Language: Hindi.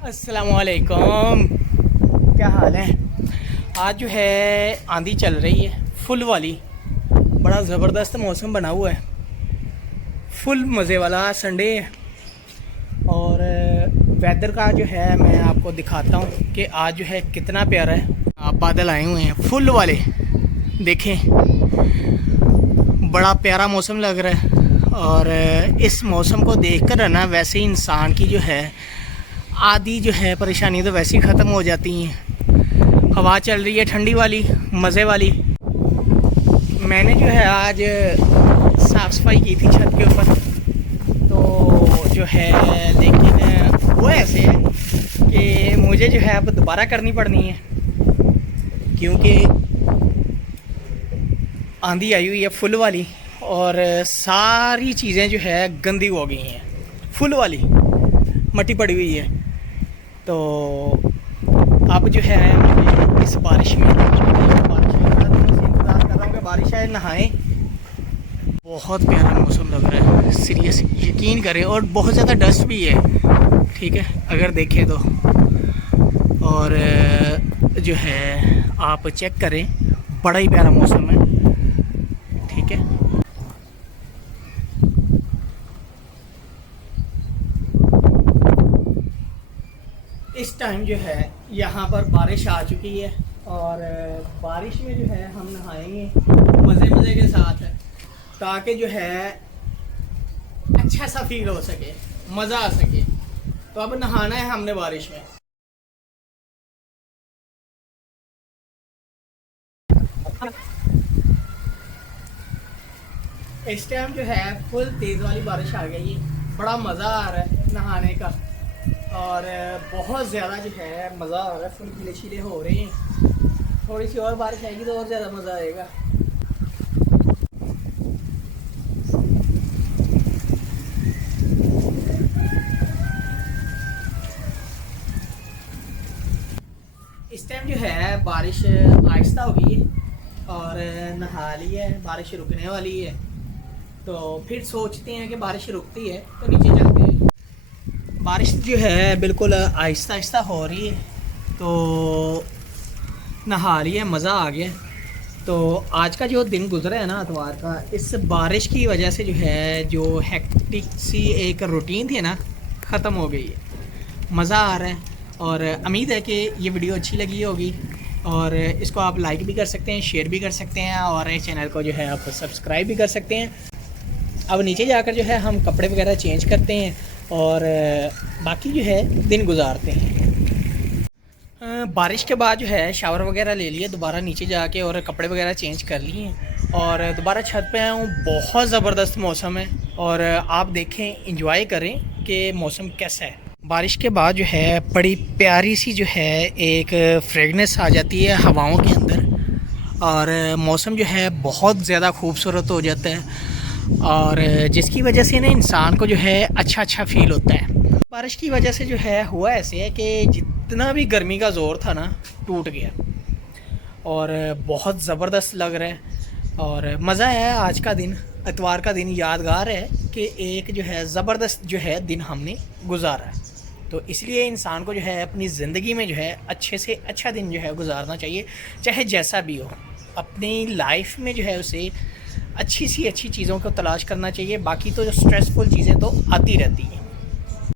अस्सलामुअलैकुम, क्या हाल है। आज जो है आंधी चल रही है फुल वाली। बड़ा ज़बरदस्त मौसम बना हुआ है, फुल मज़े वाला संडे है। और वेदर का जो है मैं आपको दिखाता हूँ कि आज जो है कितना प्यारा है। आप बादल आए हुए हैं फुल वाले, देखें बड़ा प्यारा मौसम लग रहा है। और इस मौसम को देखकर ना वैसे ही इंसान की जो है आधी जो है परेशानी तो वैसे ही ख़त्म हो जाती हैं। हवा चल रही है ठंडी वाली, मज़े वाली। मैंने जो है आज साफ़ सफाई की थी छत के ऊपर, तो जो है लेकिन वो ऐसे है कि मुझे जो है अब दोबारा करनी पड़नी है, क्योंकि आंधी आई हुई है फुल वाली और सारी चीज़ें जो है गंदी हो गई हैं। फुल वाली मट्टी पड़ी हुई है। तो अब जो है इस बारिश में इंतज़ार कर रहा हूँ कि बारिश आए, नहाएं। बहुत प्यारा मौसम लग रहा है, सीरियस यकीन करें। और बहुत ज़्यादा डस्ट भी है, ठीक है, अगर देखें तो। और जो है आप चेक करें, बड़ा ही प्यारा मौसम है, ठीक है। इस टाइम जो है यहाँ पर बारिश आ चुकी है और बारिश में जो है हम नहाएंगे मज़े मज़े के साथ, ताकि जो है अच्छा सा फील हो सके, मज़ा आ सके। तो अब नहाना है हमने बारिश में। इस टाइम जो है फुल तेज़ वाली बारिश आ गई है, बड़ा मज़ा आ रहा है नहाने का। और बहुत ज़्यादा जो है मज़ा आ रहा है, फुल गीले शीले हो रहे हैं। थोड़ी सी और बारिश आएगी तो और ज़्यादा मज़ा आएगा। इस टाइम जो है बारिश आहिस्ता हो गई है और नहा ली है, बारिश रुकने वाली है। तो फिर सोचते हैं कि बारिश रुकती है तो नीचे चलते हैं। बारिश जो है बिल्कुल आहिस्ता आहिस्ता हो रही है, तो नहा रही है, मज़ा आ गया। तो आज का जो दिन गुजरा है ना इतवार का, इस बारिश की वजह से जो है जो हेक्टिक सी एक रूटीन थी ना, ख़त्म हो गई है। मज़ा आ रहा है और उम्मीद है कि ये वीडियो अच्छी लगी होगी। और इसको आप लाइक भी कर सकते हैं, शेयर भी कर सकते हैं और इस चैनल को जो है आप सब्सक्राइब भी कर सकते हैं। अब नीचे जाकर जो है हम कपड़े वगैरह चेंज करते हैं और बाकी जो है दिन गुजारते हैं। बारिश के बाद जो है शावर वगैरह ले लिए दोबारा नीचे जाके, और कपड़े वगैरह चेंज कर लिए हैं और दोबारा छत पे आया हूँ। बहुत ज़बरदस्त मौसम है और आप देखें, एंजॉय करें कि मौसम कैसा है। बारिश के बाद जो है बड़ी प्यारी सी जो है एक फ्रेगनेस आ जाती है हवाओं के अंदर, और मौसम जो है बहुत ज़्यादा खूबसूरत हो जाता है, और जिसकी वजह से ना इंसान को जो है अच्छा अच्छा फील होता है। बारिश की वजह से जो है हुआ ऐसे है कि जितना भी गर्मी का ज़ोर था ना, टूट गया और बहुत ज़बरदस्त लग रहा है और मज़ा है। आज का दिन, इतवार का दिन यादगार है कि एक जो है ज़बरदस्त जो है दिन हमने गुजारा है। तो इसलिए इंसान को जो है अपनी ज़िंदगी में जो है अच्छे से अच्छा दिन जो है गुजारना चाहिए, चाहे जैसा भी हो। अपनी लाइफ में जो है उसे अच्छी सी अच्छी चीज़ों को तलाश करना चाहिए। बाकी तो जो स्ट्रेसफुल चीज़ें तो आती रहती हैं।